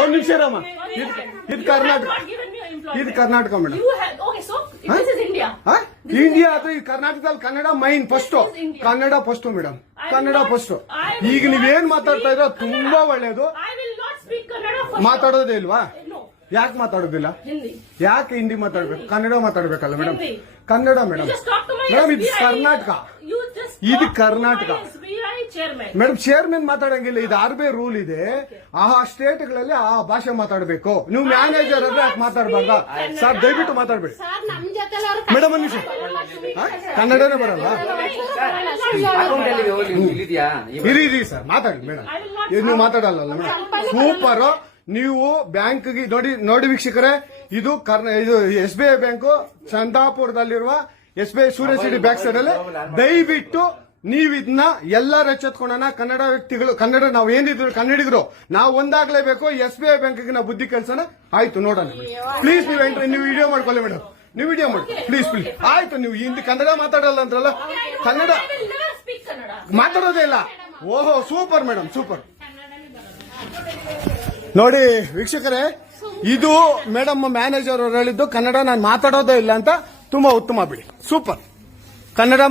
ಒಂದು ನಿಮಿಷ ಇರಮ್ಮ. ಇದು ಕರ್ನಾಟಕ, ಇದು ಕರ್ನಾಟಕ ಮೇಡಮ್. ಇಂಡಿಯಾ ಅದು ಈ ಕರ್ನಾಟಕದಲ್ಲಿ Kannada main first, Kannada first madam, Kannada first. ಈಗ ನೀವೇನ್ ಮಾತಾಡ್ತಾ ಇರೋ ತುಂಬಾ ಒಳ್ಳೇದು. ಮಾತಾಡೋದೇ ಇಲ್ವಾ? ಯಾಕೆ ಮಾತಾಡೋದಿಲ್ಲ? ಯಾಕೆ ಹಿಂದಿ ಮಾತಾಡ್ಬೇಕು? ಕನ್ನಡ ಮಾತಾಡ್ಬೇಕಲ್ಲ ಮೇಡಮ್? ಕನ್ನಡ ಮೇಡಮ್. ಮೇಡಮ್ ಇದು ಕರ್ನಾಟಕ, ಇದು ಕರ್ನಾಟಕ ಮೇಡಮ್. ಚೇರ್ಮನ್ ಮಾತಾಡಂಗಿಲ್ಲ, ಇದು ಆರ್ಬಿ ರೂಲ್ ಇದೆ. ಆ ಸ್ಟೇಟ್ಗಳಲ್ಲಿ ಆ ಭಾಷೆ ಮಾತಾಡಬೇಕು. ನೀವು ಮ್ಯಾನೇಜರ್ ಆದ್ರೆ ಯಾಕೆ ಮಾತಾಡ್ಬಾರ್ದ ಸರ್? ದಯವಿಟ್ಟು ಮಾತಾಡ್ಬೇಡಿ ಮೇಡಮ್. ಒಂದು ನಿಮಿಷ, ಕನ್ನಡನೇ ಬರಲ್ಲ? ಇರಿ ಸರ್, ಮಾತಾಡಿ ಮೇಡಮ್. ನೀವು ಮಾತಾಡಲ್ಲ ಮೇಡಮ್? ಸೂಪರ್. ನೀವು ಬ್ಯಾಂಕ್ಗೆ ನೋಡಿ ವೀಕ್ಷಕರೇ, ಇದು SBI ಬ್ಯಾಂಕು ಚಂದಾಪುರದಲ್ಲಿರುವ SBI ಸೂರ್ಯ ಸಿಟಿ ಬ್ಯಾಕ್ ಸೈಡ್ ಅಲ್ಲಿ. ದಯವಿಟ್ಟು ನೀವು ಇದನ್ನ ಎಲ್ಲರೂ ಎಚ್ಚೆತ್ಕೊಳ್ಳೋಣ. ಕನ್ನಡ ವ್ಯಕ್ತಿಗಳು, ಕನ್ನಡ ನಾವು ಏನಿದ್ರು ಕನ್ನಡಿಗರು, ನಾವು ಒಂದಾಗ್ಲೇಬೇಕು. SBI ಬ್ಯಾಂಕ್ಗೆ ನಾವು ಬುದ್ಧಿ ಕಲ್ಸೋಣ. ಆಯ್ತು, ನೋಡೋಣ ಪ್ಲೀಸ್. ನೀವು ವಿಡಿಯೋ ಮಾಡ್ಕೊಳ್ಳಿ ಮೇಡಮ್, ನೀವು ವಿಡಿಯೋ ಮಾಡಿ ಪ್ಲೀಸ್ ಪ್ಲೀಸ್. ಆಯ್ತು, ನೀವು ಹಿಂದಿ ಕನ್ನಡ ಮಾತಾಡಲ್ಲ ಅಂದ್ರಲ್ಲ? ಕನ್ನಡ ಮಾತಾಡೋದೇ ಇಲ್ಲ. ಓಹೋ, ಸೂಪರ್ ಮೇಡಮ್, ಸೂಪರ್. ನೋಡಿ ವೀಕ್ಷಕರೇ, ಇದು ಮೇಡಮ್ ಮ್ಯಾನೇಜರ್ ಅವರು ಹೇಳಿದ್ದು ಕನ್ನಡ ನಾನು ಮಾತಾಡೋದೇ ಇಲ್ಲ ಅಂತ. ತುಂಬಾ ಉತ್ತಮ ಬಿಡಿ, ಸೂಪರ್. ಕನ್ನಡ